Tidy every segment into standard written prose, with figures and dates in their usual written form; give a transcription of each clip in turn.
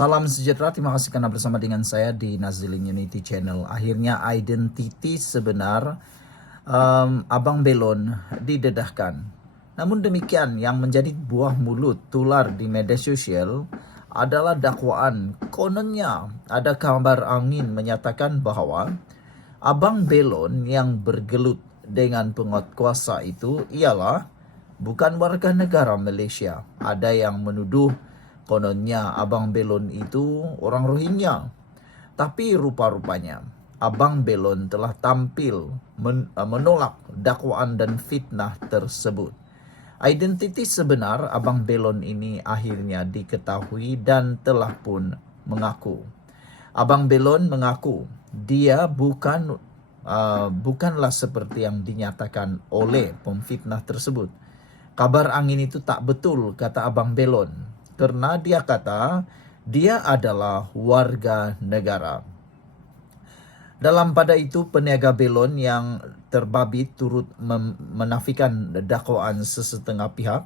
Salam sejahtera, terima kasih karena bersama dengan saya di Nazilin Unity Channel. Akhirnya identiti sebenar Abang Belon didedahkan. Namun demikian, yang menjadi buah mulut tular di media sosial adalah dakwaan. Kononnya ada kabar angin menyatakan bahwa Abang Belon yang bergelut dengan penguatkuasa itu ialah bukan warga negara Malaysia. Ada yang menuduh kononnya Abang Belon itu orang Rohingya. Tapi rupa-rupanya Abang Belon telah tampil menolak dakwaan dan fitnah tersebut. Identiti sebenar Abang Belon ini akhirnya diketahui dan telah pun mengaku. Abang Belon mengaku dia bukanlah seperti yang dinyatakan oleh pemfitnah tersebut. Kabar angin itu tak betul, kata Abang Belon, karena dia kata dia adalah warga negara. Dalam pada itu, peniaga Belon yang terbabit turut menafikan dakwaan sesetengah pihak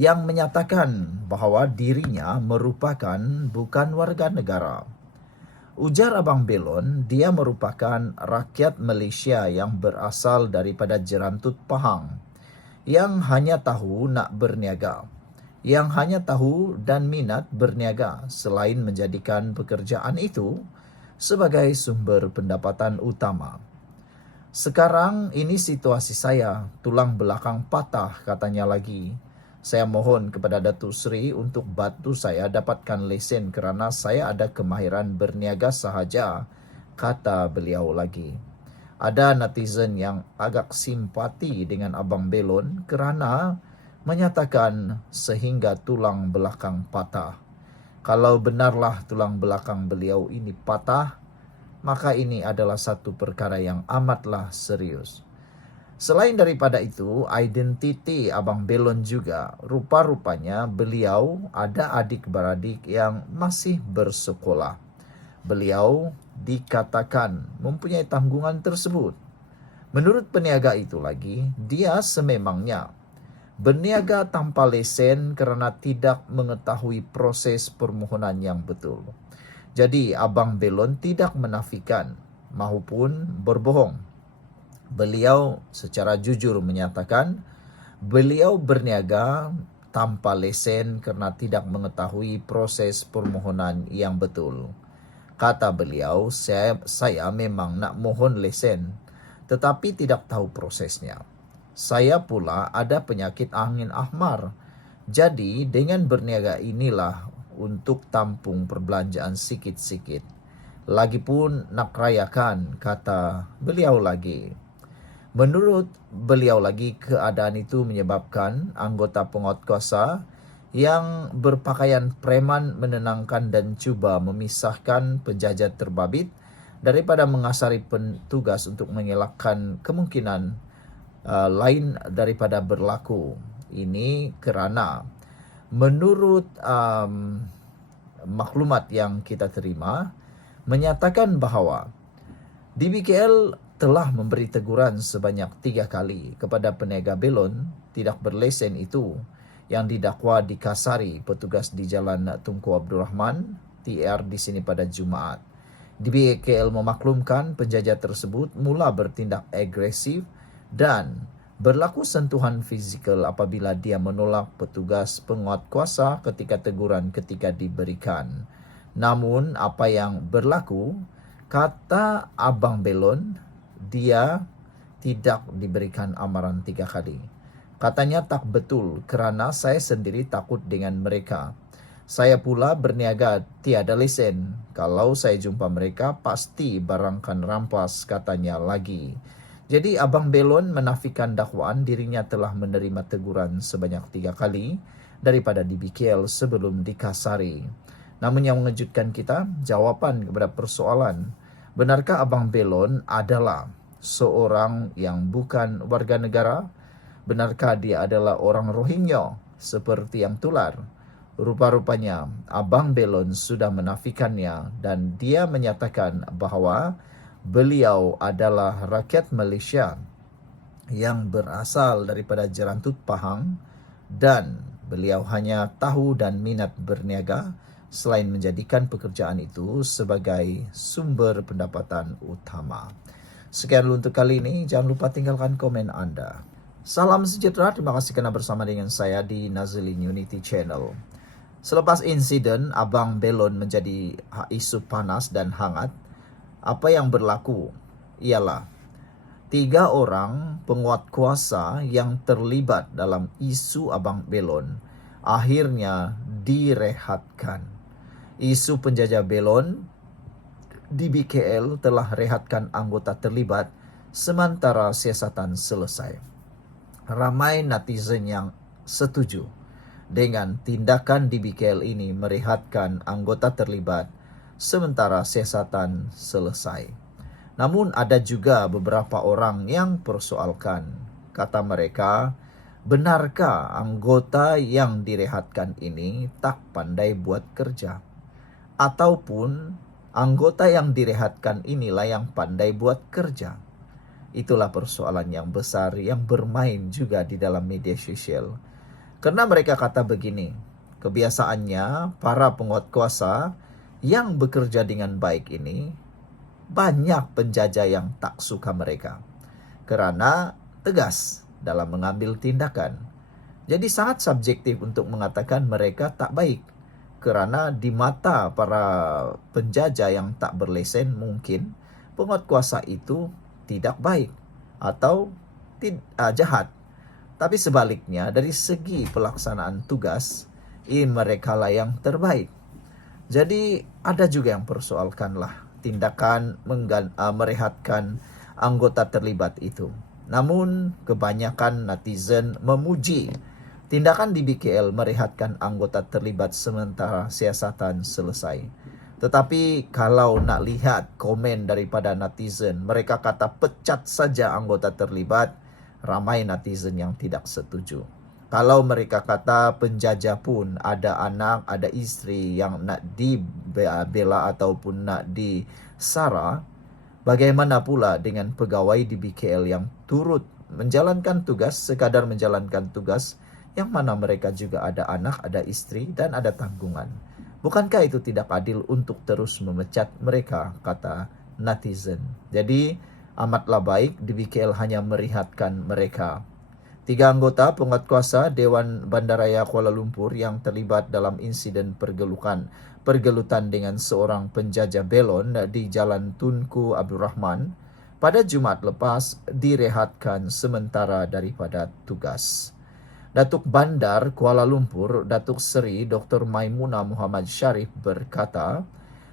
yang menyatakan bahwa dirinya merupakan bukan warga negara. Ujar Abang Belon, dia merupakan rakyat Malaysia yang berasal daripada Jerantut Pahang, yang hanya tahu nak berniaga, yang hanya tahu dan minat berniaga selain menjadikan pekerjaan itu sebagai sumber pendapatan utama. Sekarang ini situasi saya, tulang belakang patah, katanya lagi. Saya mohon kepada Datuk Seri untuk bantu saya dapatkan lesen kerana saya ada kemahiran berniaga sahaja, kata beliau lagi. Ada netizen yang agak simpati dengan Abang Belon kerana menyatakan sehingga tulang belakang patah. Kalau benarlah tulang belakang beliau ini patah, maka ini adalah satu perkara yang amatlah serius. Selain daripada itu, identiti Abang Belon juga, rupa-rupanya beliau ada adik-beradik yang masih bersekolah. Beliau dikatakan mempunyai tanggungan tersebut. Menurut peniaga itu lagi, dia sememangnya berniaga tanpa lesen kerana tidak mengetahui proses permohonan yang betul. Jadi Abang Belon tidak menafikan maupun berbohong. Beliau secara jujur menyatakan beliau berniaga tanpa lesen kerana tidak mengetahui proses permohonan yang betul. Kata beliau, saya memang nak mohon lesen tetapi tidak tahu prosesnya. Saya pula ada penyakit angin ahmar. Jadi dengan berniaga inilah untuk tampung perbelanjaan sikit-sikit. Lagipun nak rayakan, kata beliau lagi. Menurut beliau lagi, keadaan itu menyebabkan anggota penguatkuasa yang berpakaian preman menenangkan dan cuba memisahkan penjajah terbabit daripada mengasari petugas untuk mengelakkan kemungkinan lain daripada berlaku. Ini kerana menurut maklumat yang kita terima menyatakan bahawa DBKL telah memberi teguran sebanyak 3 kali kepada peniaga Belon tidak berlesen itu yang didakwa dikasari petugas di Jalan Tunku Abdul Rahman TR di sini pada Jumaat. DBKL memaklumkan penjajah tersebut mula bertindak agresif dan berlaku sentuhan fizikal apabila dia menolak petugas penguatkuasa ketika teguran ketika diberikan. Namun apa yang berlaku, kata Abang Belon, dia tidak diberikan amaran 3 kali. Katanya tak betul kerana saya sendiri takut dengan mereka. Saya pula berniaga tiada lesen. Kalau saya jumpa mereka pasti barangkan rampas, katanya lagi. Jadi Abang Belon menafikan dakwaan dirinya telah menerima teguran sebanyak 3 kali daripada DBKL sebelum dikasari. Namun yang mengejutkan kita, jawapan kepada persoalan, benarkah Abang Belon adalah seorang yang bukan warga negara? Benarkah dia adalah orang Rohingya seperti yang tular? Rupa-rupanya Abang Belon sudah menafikannya dan dia menyatakan bahawa beliau adalah rakyat Malaysia yang berasal daripada Jerantut Pahang dan beliau hanya tahu dan minat berniaga selain menjadikan pekerjaan itu sebagai sumber pendapatan utama. Sekian dulu untuk kali ini, jangan lupa tinggalkan komen Anda. Salam sejahtera, terima kasih karena bersama dengan saya di Nazilin Unity Channel. Selepas insiden Abang Belon menjadi isu panas dan hangat, apa yang berlaku ialah 3 orang penguat kuasa yang terlibat dalam isu Abang Belon akhirnya direhatkan. Isu penjajah belon di BKL telah rehatkan anggota terlibat sementara siasatan selesai. Ramai netizen yang setuju dengan tindakan di BKL ini merehatkan anggota terlibat sementara siasatan selesai. Namun ada juga beberapa orang yang persoalkan. Kata mereka, benarkah anggota yang direhatkan ini tak pandai buat kerja? Ataupun anggota yang direhatkan inilah yang pandai buat kerja? Itulah persoalan yang besar yang bermain juga di dalam media sosial. Karena mereka kata begini, kebiasaannya para penguat kuasa yang bekerja dengan baik ini, banyak penjajah yang tak suka mereka karena tegas dalam mengambil tindakan. Jadi sangat subjektif untuk mengatakan mereka tak baik, karena di mata para penjajah yang tak berlesen mungkin penguat kuasa itu tidak baik atau jahat. Tapi sebaliknya dari segi pelaksanaan tugas, mereka lah yang terbaik. Jadi ada juga yang persoalkanlah tindakan merehatkan anggota terlibat itu. Namun kebanyakan netizen memuji tindakan di BKL merehatkan anggota terlibat sementara siasatan selesai. Tetapi kalau nak lihat komen daripada netizen, mereka kata pecat saja anggota terlibat, ramai netizen yang tidak setuju. Kalau mereka kata penjajah pun ada anak, ada istri yang nak dibela ataupun nak disara, bagaimana pula dengan pegawai di BKL yang turut menjalankan tugas, sekadar menjalankan tugas, yang mana mereka juga ada anak, ada istri, dan ada tanggungan. Bukankah itu tidak adil untuk terus memecat mereka, kata netizen. Jadi amatlah baik di BKL hanya merehatkan mereka. 3 anggota penguat kuasa Dewan Bandaraya Kuala Lumpur yang terlibat dalam insiden pergelutan dengan seorang penjajah belon di Jalan Tunku Abdul Rahman pada Jumaat lepas direhatkan sementara daripada tugas. Datuk Bandar Kuala Lumpur, Datuk Seri Dr. Maimunah Muhammad Sharif berkata,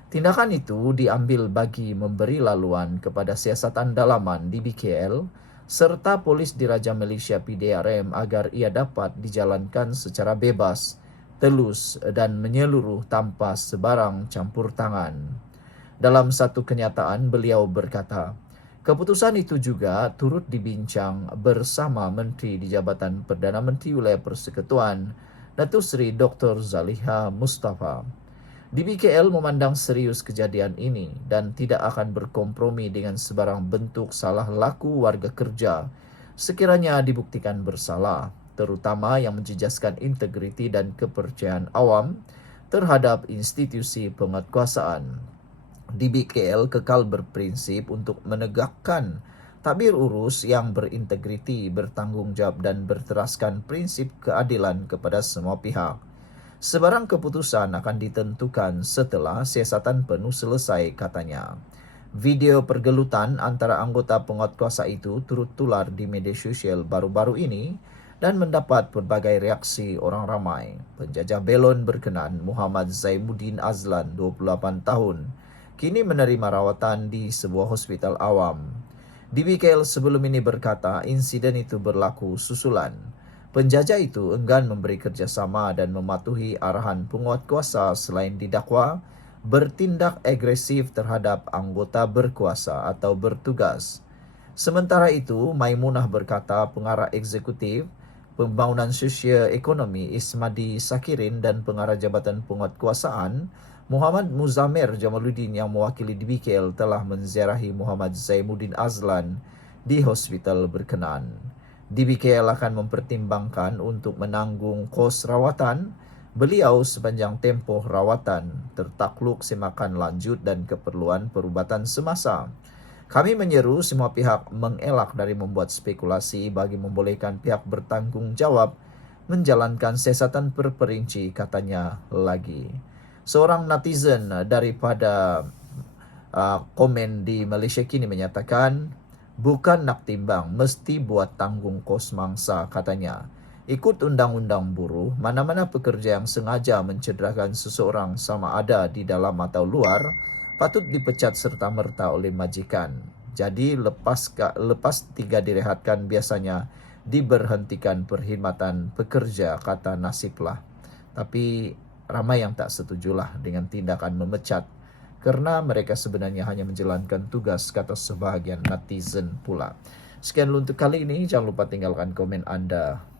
tindakan itu diambil bagi memberi laluan kepada siasatan dalaman di BKL serta polis Diraja Malaysia PDRM agar ia dapat dijalankan secara bebas, telus dan menyeluruh tanpa sebarang campur tangan. Dalam satu kenyataan, beliau berkata, keputusan itu juga turut dibincang bersama Menteri di Jabatan Perdana Menteri Wilayah Persekutuan, Datuk Seri Dr. Zaliha Mustafa. Di BKL memandang serius kejadian ini dan tidak akan berkompromi dengan sebarang bentuk salah laku warga kerja sekiranya dibuktikan bersalah, terutama yang menjejaskan integriti dan kepercayaan awam terhadap institusi penguatkuasaan. Di BKL kekal berprinsip untuk menegakkan tabir urus yang berintegriti, bertanggungjawab dan berteraskan prinsip keadilan kepada semua pihak. Sebarang keputusan akan ditentukan setelah siasatan penuh selesai, katanya. Video pergelutan antara anggota penguatkuasa itu turut tular di media sosial baru-baru ini dan mendapat berbagai reaksi orang ramai. Penjajah belon berkenan Muhammad Zaimuddin Azlan, 28 tahun, kini menerima rawatan di sebuah hospital awam. Di BKL sebelum ini berkata insiden itu berlaku susulan. Penjajah itu enggan memberi kerjasama dan mematuhi arahan penguatkuasa selain didakwa bertindak agresif terhadap anggota berkuasa atau bertugas. Sementara itu, Maimunah berkata pengarah eksekutif Pembangunan Sosio-Ekonomi Ismadi Sakirin dan pengarah Jabatan Penguatkuasaan Muhammad Muzamir Jamaluddin yang mewakili di BKL telah menziarahi Muhammad Zaimuddin Azlan di hospital berkenaan. DBKL akan mempertimbangkan untuk menanggung kos rawatan Beliau sepanjang tempoh rawatan tertakluk semakan lanjut dan keperluan perubatan semasa. Kami menyeru semua pihak mengelak dari membuat spekulasi bagi membolehkan pihak bertanggung jawab menjalankan siasatan berperinci, katanya lagi. Seorang netizen daripada komen di Malaysia kini menyatakan, bukan nak timbang, mesti buat tanggung kos mangsa, katanya. Ikut undang-undang buruh, mana-mana pekerja yang sengaja mencederakan seseorang sama ada di dalam atau luar, patut dipecat serta-merta oleh majikan. Jadi lepas 3 direhatkan biasanya diberhentikan perkhidmatan pekerja, kata Nasiblah. Tapi ramai yang tak setujulah dengan tindakan memecat, karena mereka sebenarnya hanya menjalankan tugas, kata sebahagian netizen pula. Sekian untuk kali ini, jangan lupa tinggalkan komen Anda.